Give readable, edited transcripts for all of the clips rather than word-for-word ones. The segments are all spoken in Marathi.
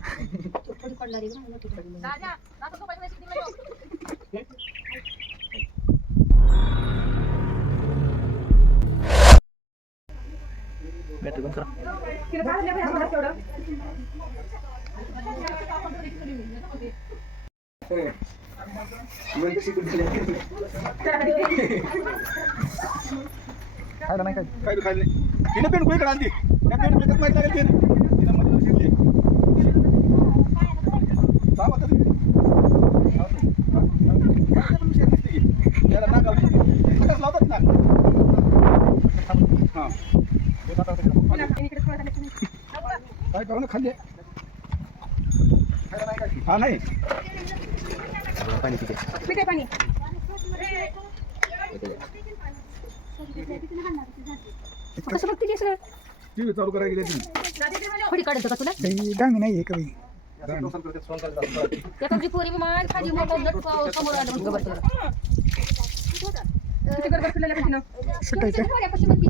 थोडी पडला रे ना मोठी पडली राजा राजा तो पैसे किती मिळतो बॅटरी बंद करा. किती काढले बघ आपण तेवढं म्हणजे शिकून दिले खायला नाही काय काय तू खायला नाही तिने पेन कुठे आणली त्या पेन कुठे माहिती लागेल तिने मध्ये शिकली बाबा तर त्याला नाकावली नाकाच लावतात ना हां काय करू ना खाल्ले खायला नाही काय हा नाही पाणी पिते. पिते पाणी कसं बघते सगळं टीव्ही चालू करायला गेले तुम्ही थोडी काढायचं का तुला डांग नाही आहे का बाई एखादी पोरी मान खाली मोठं नट समोर आलं म्हणतो बरं किती गरगर फुलाला किती ना सुटायचं कशी म्हणते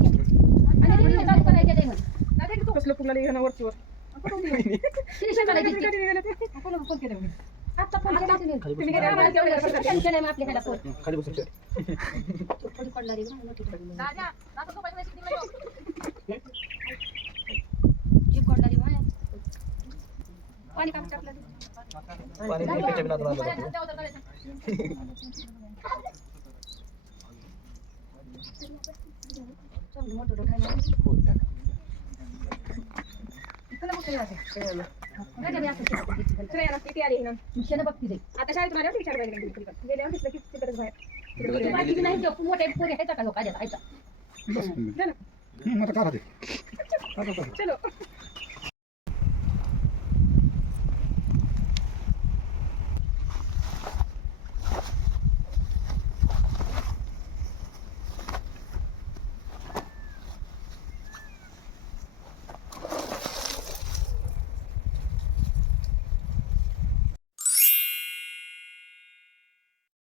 आणि तिने चालू करायचं नाही म्हण दादा तू कसलं फुलाला येणं वरचीवर तिने शेताला गेली आपण फोन केला आता फोन केला तुम्ही गेले आम्हाला तेवढं केलं मग आपल्या ह्याला फोन खाली बसून ठेव. थोडी पडला रे ना मोठी पडली राजा राजा तो पैसे किती मिळतो जीप पडला रे मला पाणी काढून टाकलं पाणी पिण्याच्या बिना आता माझ्या राहिलं. धंद्यावर करायचं मोठं डोकायला हो, द्या. चला मग खेळायचं नाही का असं खेळायला किती आली ना शेण बघती जाईल आता शाळेत माझ्या विचार करायला गेल्यावर दिसलं की तिकडच बाहेर बाकी नाही तो मोठे पोरी आहेत का लोक आल्या बस चला आता का राहते चलो